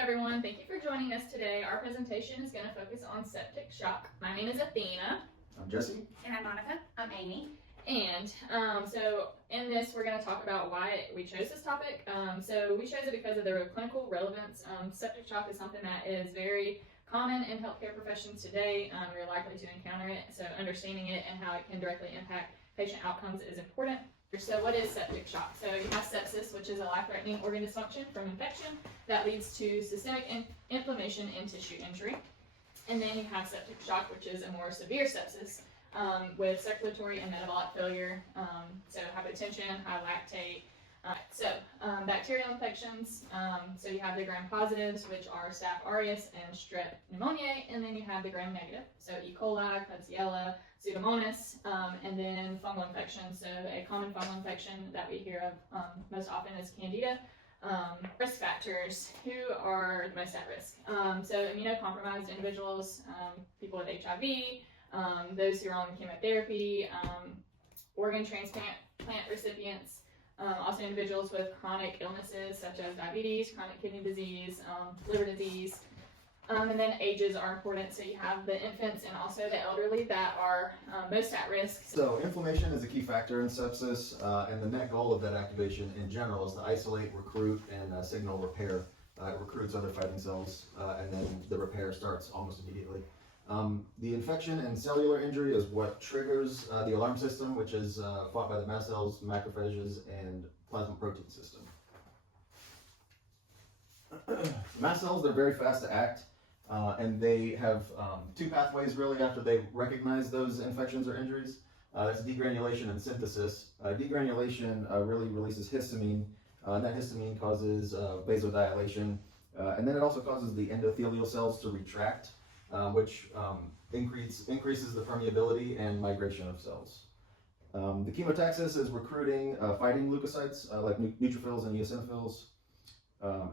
everyone, thank you for joining us today. Our presentation is going to focus on septic shock. My name is Athena. I'm Jesse. And I'm Monica. I'm Amy. And so in this, we're going to talk about why we chose this topic. So we chose it because of the clinical relevance. Septic shock is something that is very common in healthcare professions today. You're likely to encounter it, so understanding it and how it can directly impact patient outcomes is important. So what is septic shock? So you have sepsis, which is a life-threatening organ dysfunction from infection that leads to systemic inflammation and tissue injury. And then you have septic shock, which is a more severe sepsis with circulatory and metabolic failure, so hypotension, high lactate. Bacterial infections, so you have the gram-positives, which are Staph aureus and Strep pneumoniae, and then you have the gram-negative, so E. coli, Klebsiella, Pseudomonas, and then fungal infections. So a common fungal infection that we hear of most often is Candida. Risk factors, who are the most at risk? So immunocompromised individuals, people with HIV, those who are on chemotherapy, organ transplant recipients, also individuals with chronic illnesses such as diabetes, chronic kidney disease, liver disease, and then ages are important. So you have the infants and also the elderly that are most at risk. So inflammation is a key factor in sepsis, and the net goal of that activation in general is to isolate, recruit, and signal repair. It recruits other fighting cells, and then the repair starts almost immediately. The infection and cellular injury is what triggers the alarm system, which is fought by the mast cells, macrophages, and plasma protein system. Mast cells, they're very fast to act, and they have two pathways really after they recognize those infections or injuries. That's degranulation and synthesis. Degranulation really releases histamine, and that histamine causes vasodilation, and then it also causes the endothelial cells to retract, which increases the permeability and migration of cells. The chemotaxis is recruiting fighting leukocytes like neutrophils and eosinophils.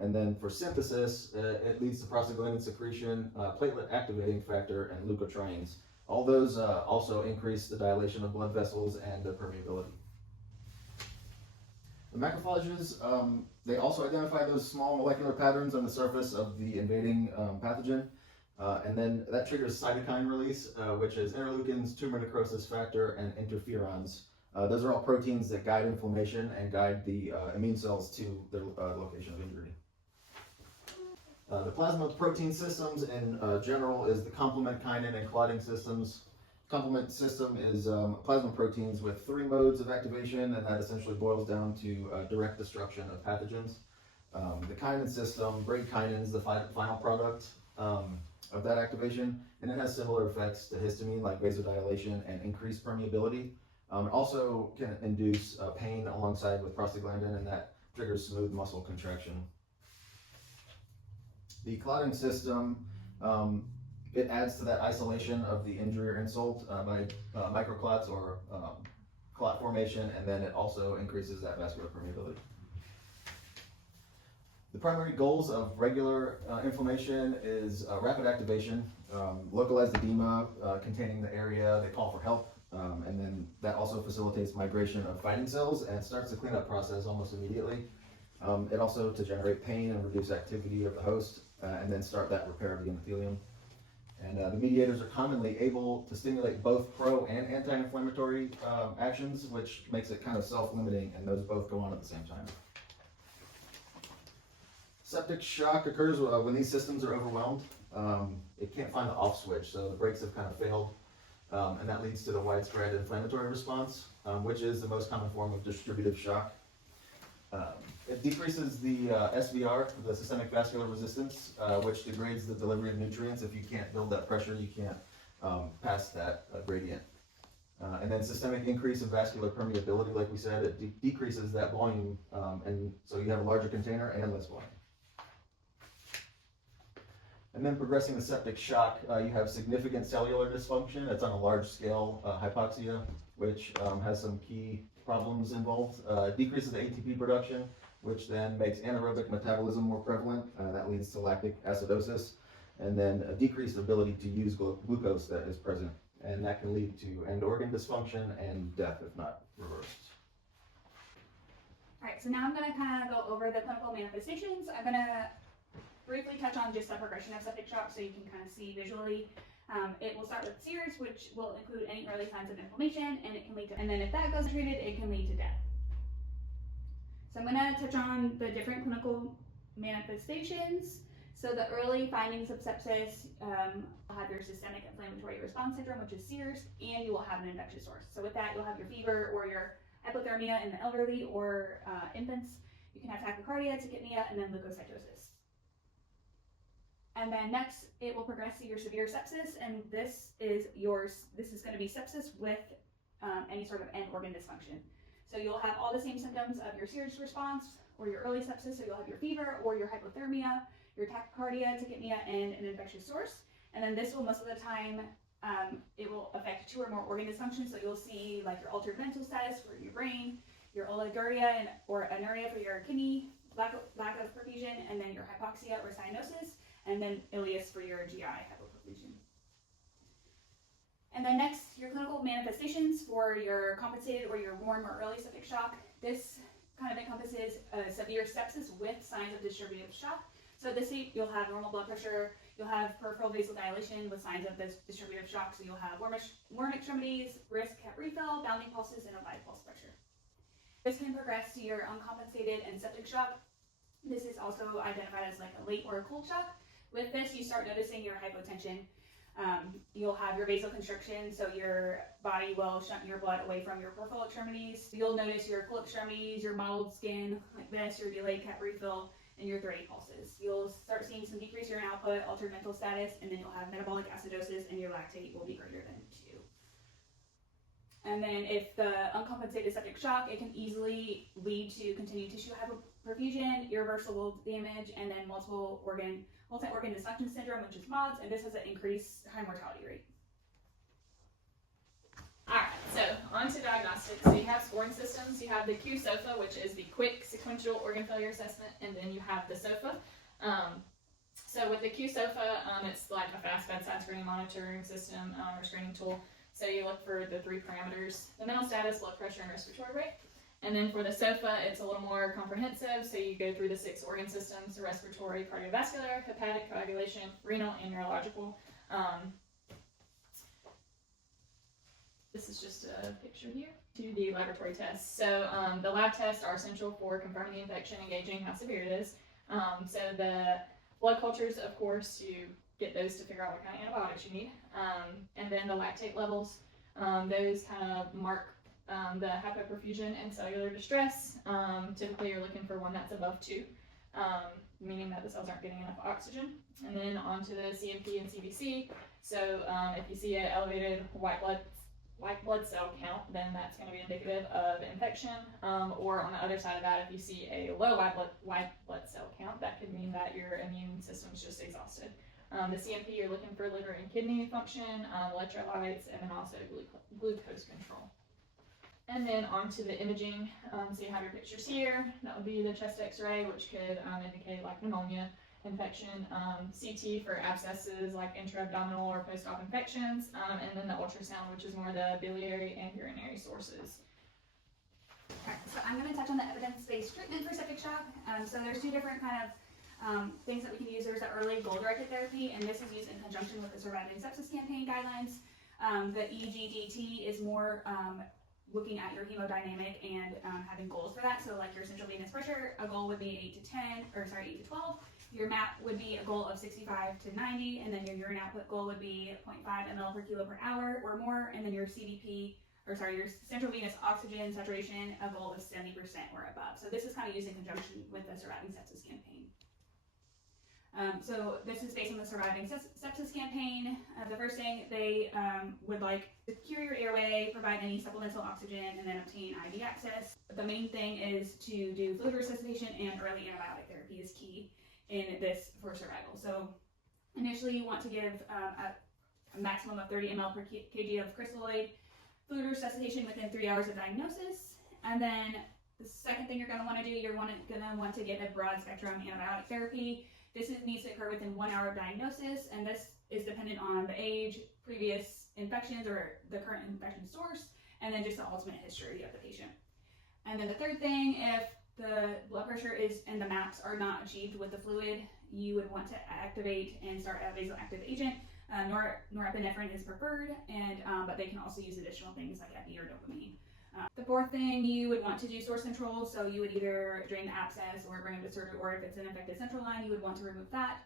And then for synthesis, it leads to prostaglandin secretion, platelet activating factor, and leukotrienes. All those also increase the dilation of blood vessels and the permeability. The macrophages, they also identify those small molecular patterns on the surface of the invading pathogen. And then that triggers cytokine release, which is interleukins, tumor necrosis factor, and interferons. Those are all proteins that guide inflammation and guide the immune cells to their location of injury. The plasma protein systems in general is the complement, kinin, and clotting systems. Complement system is plasma proteins with 3 modes of activation, and that essentially boils down to direct destruction of pathogens. The kinin system, bradykinin is the final product of that activation, and it has similar effects to histamine like vasodilation and increased permeability. It also can induce pain alongside with prostaglandin, and that triggers smooth muscle contraction. The clotting system, it adds to that isolation of the injury or insult by microclots or clot formation, and then it also increases that vascular permeability. The primary goals of regular inflammation is rapid activation, localized edema containing the area they call for help, and then that also facilitates migration of fighting cells and starts the cleanup process almost immediately. It also to generate pain and reduce activity of the host, and then start that repair of the endothelium. And the mediators are commonly able to stimulate both pro and anti-inflammatory actions, which makes it kind of self-limiting, and those both go on at the same time. Septic shock occurs when these systems are overwhelmed. It can't find the off switch, so the brakes have kind of failed, and that leads to the widespread inflammatory response, which is the most common form of distributive shock. It decreases the SVR, the systemic vascular resistance, which degrades the delivery of nutrients. If you can't build that pressure, you can't pass that gradient. And then systemic increase in vascular permeability, like we said, it decreases that volume, and so you have a larger container and less volume. And then progressing to septic shock, you have significant cellular dysfunction. It's on a large scale hypoxia, which has some key problems involved. Decreases the ATP production, which then makes anaerobic metabolism more prevalent. That leads to lactic acidosis, and then a decreased ability to use glucose that is present. And that can lead to end organ dysfunction and death if not reversed. All right, so now I'm going to kind of go over the clinical manifestations. I'm going to briefly touch on just the progression of septic shock so you can kind of see visually. It will start with sears, which will include any early signs of inflammation, and it can lead to, and then if that goes untreated, it can lead to death. So I'm going to touch on the different clinical manifestations. So the early findings of sepsis will have your systemic inflammatory response syndrome, which is SIRS, and you will have an infectious source. So with that, you'll have your fever or your hypothermia in the elderly or infants. You can have tachycardia, tachypnea, and then leukocytosis. And then next, it will progress to your severe sepsis, and this is going to be sepsis with any sort of end organ dysfunction. So you'll have all the same symptoms of your SIRS response or your early sepsis. So you'll have your fever or your hypothermia, your tachycardia, tachypnea, and an infectious source. And then this will most of the time, it will affect 2 or more organ dysfunction. So you'll see like your altered mental status for your brain, your oliguria or anuria for your kidney, lack of perfusion, and then your hypoxia or cyanosis, and then ileus for your GI hypoperfusion. And then next, your clinical manifestations for your compensated or your warm or early septic shock. This kind of encompasses severe sepsis with signs of distributive shock. So at this state, you'll have normal blood pressure, you'll have peripheral vasodilation with signs of this distributive shock. So you'll have warm extremities, wrist cap refill, bounding pulses, and a wide pulse pressure. This can progress to your uncompensated and septic shock. This is also identified as like a late or a cold shock. With this, you start noticing your hypotension. You'll have your vasoconstriction, so your body will shunt your blood away from your peripheral extremities. You'll notice your cool extremities, your mottled skin like this, your delayed cap refill, and your 30 pulses. You'll start seeing some decreased urine output, altered mental status, and then you'll have metabolic acidosis, and your lactate will be greater than 2. And then if the uncompensated septic shock, it can easily lead to continued tissue hypoperfusion, irreversible damage, and then multi-organ dysfunction syndrome, which is MODS, and this has an increased high mortality rate. Alright, so on to diagnostics. So you have scoring systems. You have the Q-SOFA, which is the quick sequential organ failure assessment, and then you have the SOFA. So with the Q-SOFA, it's like a fast bedside screening monitoring system or screening tool. So you look for the 3 parameters: the mental status, blood pressure, and respiratory rate. And then for the SOFA, it's a little more comprehensive. So you go through the 6 organ systems: the respiratory, cardiovascular, hepatic, coagulation, renal, and neurological. This is just a picture here to the laboratory tests. So the lab tests are essential for confirming the infection and gauging how severe it is. So the blood cultures, of course, you get those to figure out what kind of antibiotics you need. And then the lactate levels, those kind of mark the hypoperfusion and cellular distress. Typically you're looking for one that's above 2, meaning that the cells aren't getting enough oxygen. And then onto the CMP and CBC. So if you see an elevated white blood cell count, then that's going to be indicative of infection. Or on the other side of that, if you see a low white blood cell count, that could mean that your immune system's just exhausted. The CMP, you're looking for liver and kidney function, electrolytes, and then also glucose control. And then onto the imaging. So you have your pictures here. That would be the chest X-ray, which could indicate like pneumonia, infection, CT for abscesses like intra-abdominal or post-op infections, and then the ultrasound, which is more the biliary and urinary sources. Alright, so I'm going to touch on the evidence-based treatment for septic shock. So there's 2 different kind of things that we can use. There's the early goal-directed therapy, and this is used in conjunction with the Surviving Sepsis Campaign guidelines. The EGDT is more looking at your hemodynamic and having goals for that. So like your central venous pressure, a goal would be 8 to 12. Your MAP would be a goal of 65 to 90, and then your urine output goal would be 0.5 ml per kilo per hour or more, and then your your central venous oxygen saturation, a goal of 70% or above. So this is kind of used in conjunction with the Surviving Sepsis Campaign. So this is based on the Surviving Sepsis Campaign. The first thing, they would like to cure your airway, provide any supplemental oxygen, and then obtain IV access. The main thing is to do fluid resuscitation, and early antibiotic therapy is key in this for survival. So initially you want to give a maximum of 30 ml per kg of crystalloid fluid resuscitation within 3 hours of diagnosis. And then the second thing you're going to want to do, you're going to want to give a broad spectrum antibiotic therapy. This needs to occur within 1 hour of diagnosis, and this is dependent on the age, previous infections or the current infection source, and then just the ultimate history of the patient. And then the third thing, if the blood pressure is and the maps are not achieved with the fluid, you would want to activate and start a vasoactive agent. Norepinephrine is preferred, and but they can also use additional things like epi or dopamine. The fourth thing, you would want to do source control, so you would either drain the abscess or bring it to surgery, or if it's an infected central line, you would want to remove that.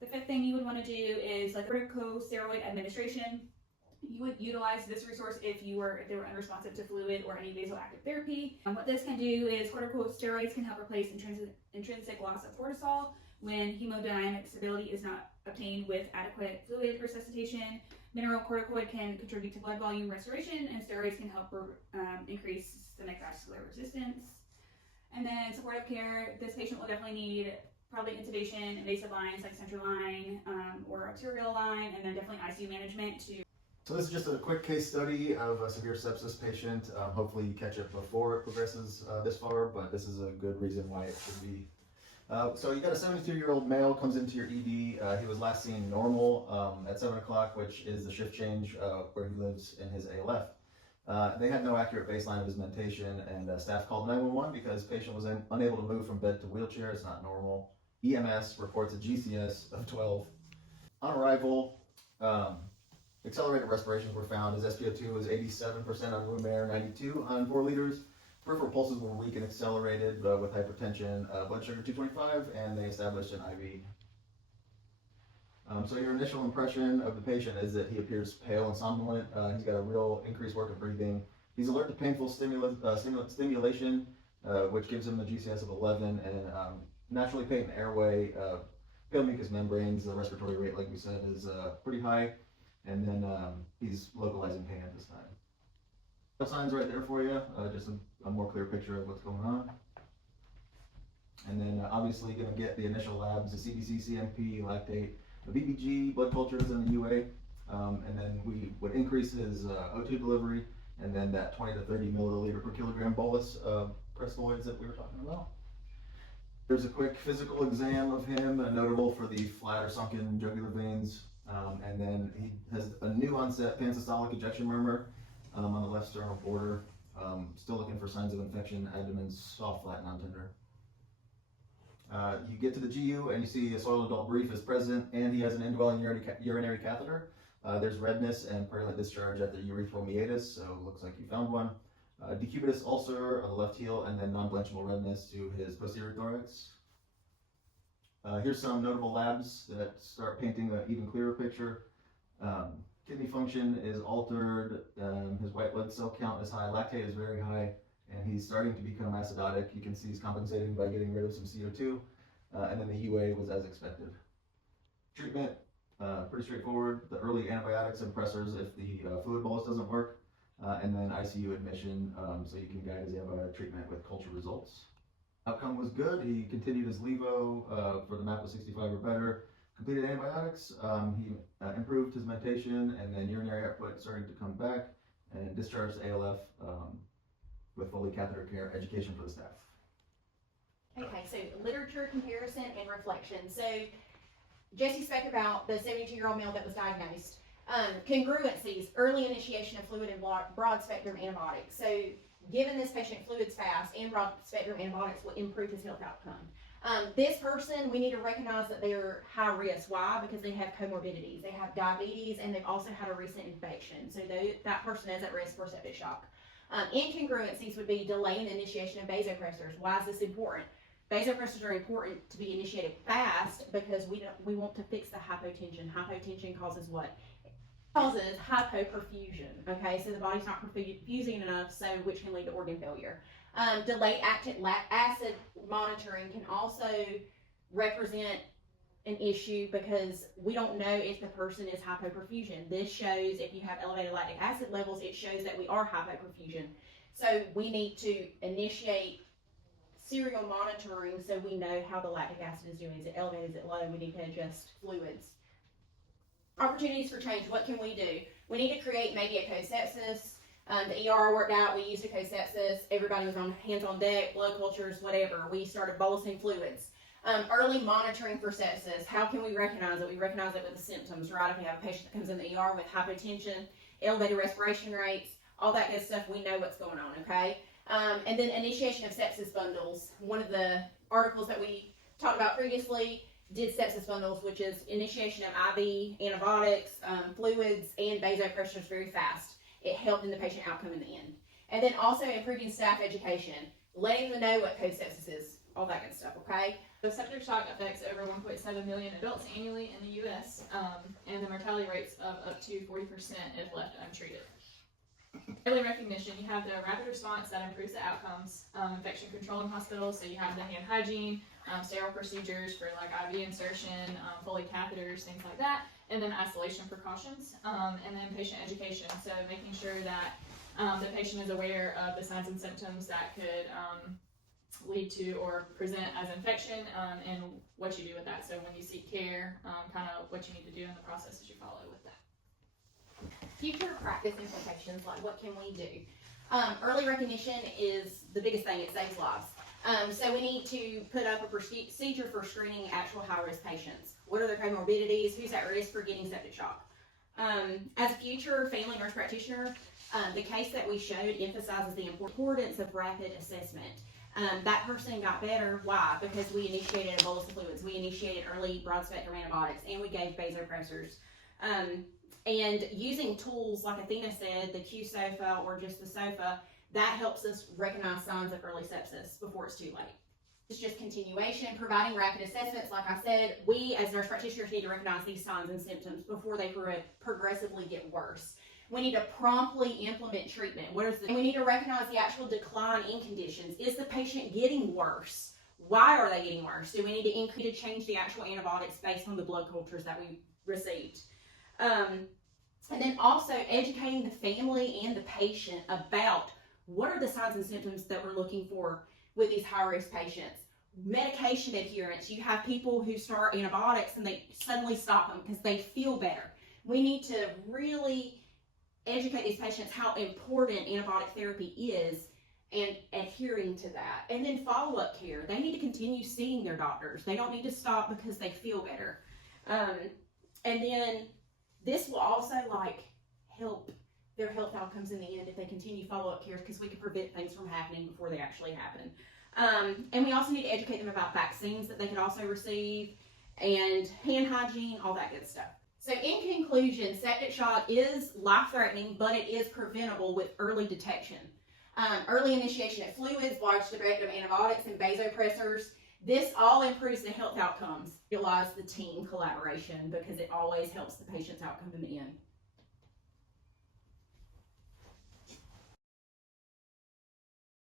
The fifth thing you would want to do is like corticosteroid administration. You would utilize this resource if they were unresponsive to fluid or any vasoactive therapy. What this can do is corticosteroids can help replace intrinsic loss of cortisol when hemodynamic stability is not obtained with adequate fluid resuscitation. Mineralocorticoid can contribute to blood volume restoration, and steroids can help increase systemic vascular resistance. And then supportive care, this patient will definitely need probably intubation, invasive lines like central line or arterial line, and then definitely ICU management to. So this is just a quick case study of a severe sepsis patient. Hopefully you catch it before it progresses this far, but this is a good reason why it should be. So you got a 72-year-old male comes into your ED. He was last seen normal at 7 o'clock, which is the shift change where he lives in his ALF. They had no accurate baseline of his mentation, and staff called 911 because patient was unable to move from bed to wheelchair. It's not normal. EMS reports a GCS of 12. On arrival, accelerated respirations were found. His SpO2 was 87% on room air, 92 on 4 liters. Peripheral pulses were weak and accelerated with hypertension, blood sugar 225, and they established an IV. So your initial impression of the patient is that he appears pale and somnolent. He's got a real increased work of breathing. He's alert to painful stimulation, which gives him a GCS of 11, and naturally patent airway, pale mucous membranes. The respiratory rate, like we said, is pretty high, and then he's localizing pain at this time. Signs right there for you, just a more clear picture of what's going on. And then obviously going to get the initial labs, the CBC, CMP, lactate, the BBG, blood cultures, and the UA. And then we would increase his O2 delivery, and then that 20 to 30 milliliter per kilogram bolus of crystalloids that we were talking about. There's a quick physical exam of him, notable for the flat or sunken jugular veins. And then he has a new onset pansystolic ejection murmur on the left sternal border. Still looking for signs of infection. Abdomen's soft, flat, non-tender. You get to the GU and you see a soil adult brief is present, and he has an indwelling urinary catheter. There's redness and purulent discharge at the urethral meatus, so it looks like you found one. Decubitus ulcer on the left heel, and then non-blanchable redness to his posterior thorax. Here's some notable labs that start painting an even clearer picture. Kidney function is altered, his white blood cell count is high, lactate is very high, and he's starting to become acidotic. You can see he's compensating by getting rid of some CO2, and then the UA was as expected. Treatment, pretty straightforward. The early antibiotics and pressors if the fluid bolus doesn't work, and then ICU admission, so you can guide his antibiotic treatment with culture results. Outcome was good. He continued his levo for the MAP of 65 or better. Completed antibiotics, he improved his mentation, and then urinary output started to come back, and discharged ALF with fully catheter care, education for the staff. Okay, so literature comparison and reflection. So Jesse spoke about the 72-year-old male that was diagnosed. Congruencies, early initiation of fluid and broad spectrum antibiotics. So given this patient fluids fast and broad spectrum antibiotics will improve his health outcome. This person, we need to recognize that they're high risk. Why? Because they have comorbidities. They have diabetes, and they've also had a recent infection. So that person is at risk for septic shock. Incongruencies would be delaying the initiation of vasopressors. Why is this important? Vasopressors are important to be initiated fast because we want to fix the hypotension. Hypotension causes what? Causes hypoperfusion. Okay, so the body's not perfusing enough, so which can lead to organ failure. Delayed acid monitoring can also represent an issue because we don't know if the person is hypoperfusion. This shows if you have elevated lactic acid levels, it shows that we are hypoperfusion. So we need to initiate serial monitoring so we know how the lactic acid is doing. Is it elevated? Is it low? We need to adjust fluids. Opportunities for change. What can we do? We need to create maybe a co-sepsis. The ER worked out, we used a co-sepsis, everybody was on hands on deck, blood cultures, whatever. We started bolusing fluids. Early monitoring for sepsis. How can we recognize it? We recognize it with the symptoms, right? If we have a patient that comes in the ER with hypotension, elevated respiration rates, all that good stuff, we know what's going on, okay? And then initiation of sepsis bundles. One of the articles that we talked about previously did sepsis bundles, which is initiation of IV antibiotics, fluids, and vasopressors very fast. It helped in the patient outcome in the end. And then also improving staff education, letting them know what code sepsis is, all that good stuff, okay? So septic shock affects over 1.7 million adults annually in the U.S., and the mortality rates of up to 40% if left untreated. Early recognition, you have the rapid response that improves the outcomes, infection control in hospitals, so you have the hand hygiene, sterile procedures for like IV insertion, Foley catheters, things like that, and then isolation precautions, and then patient education, so making sure that the patient is aware of the signs and symptoms that could lead to or present as infection, and what you do with that. So when you seek care, kind of what you need to do in the process as you follow with that. Future practice implications, like what can we do? Early recognition is the biggest thing. It saves lives. So we need to put up a procedure for screening actual high-risk patients. What are their comorbidities? Who's at risk for getting septic shock? As a future family nurse practitioner, the case that we showed emphasizes the importance of rapid assessment. That person got better. Why? Because we initiated a bolus of fluids. We initiated early broad-spectrum antibiotics, and we gave vasopressors. And using tools like Athena said, the Q-SOFA or just the SOFA, that helps us recognize signs of early sepsis before it's too late. It's just continuation, providing rapid assessments. Like I said, we as nurse practitioners need to recognize these signs and symptoms before they progressively get worse. We need to promptly implement treatment. And we need to recognize the actual decline in conditions. Is the patient getting worse? Why are they getting worse? Do we need to change the actual antibiotics based on the blood cultures that we received? And then also educating the family and the patient about what are the signs and symptoms that we're looking for with these high-risk patients. Medication adherence. You have people who start antibiotics and they suddenly stop them because they feel better. We need to really educate these patients how important antibiotic therapy is and adhering to that. And then follow-up care. They need to continue seeing their doctors. They don't need to stop because they feel better. And then this will also help their health outcomes in the end if they continue follow-up care, because we can prevent things from happening before they actually happen. And we also need to educate them about vaccines that they could also receive, and hand hygiene, all that good stuff. So in conclusion, septic shock is life-threatening, but it is preventable with early detection. Early initiation of fluids, wide-spectrum antibiotics, and vasopressors. This all improves the health outcomes. Realize the team collaboration, because it always helps the patient's outcome in the end.